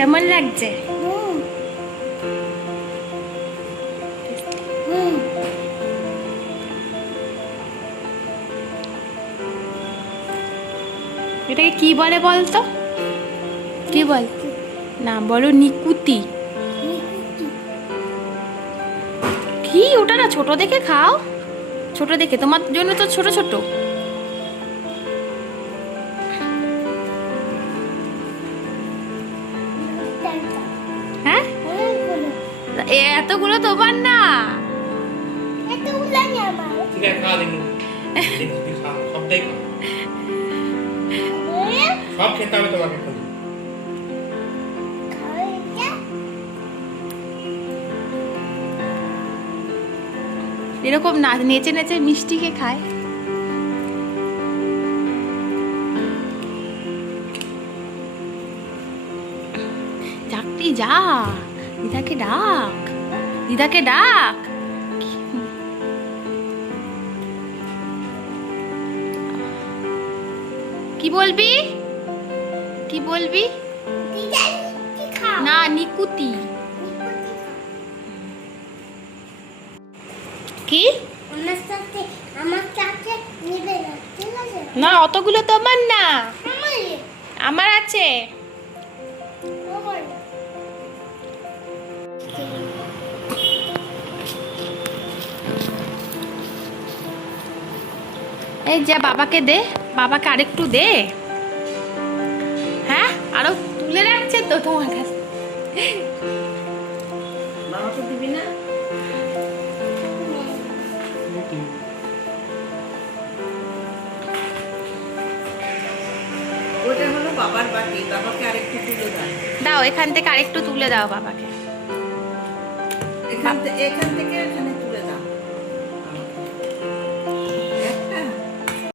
কেমন লাগছে? এটাকে কি বলে বলতো? কি বল? না বলো নিকুতি। কি ওটা না, ছোট দেখে খাও, ছোট দেখে, তোমার জন্য তো ছোট ছোট। হ্যাঁ, এতগুলো তোমার না। ঠিক আছে, খা দেখি। দেখি খা, সবটাই খা। সব খেতে হবে তোমাকে এখন। এরকম না, নেচে নেচে মিষ্টিকে খায়। চাকরি যা, দিদাকে ডাক, দিদাকে ডাক। কি বলবি? কি বলবি? না, নিকুতি। কি না, অতগুলো তোমার না, আমার আছে। এই যা, বাবাকে দে, বাবাকে আরেকটু দে। হ্যাঁ, আরো তুলে রাখছে তো তোমার কাছে। বাবাকে দিবি না? ওটা হলো বাবার বাটি, বাবাকে আরেকটু তুলে দাও। দাও, এখান থেকে আরেকটু তুলে দাও বাবাকে। এখান থেকে এখানে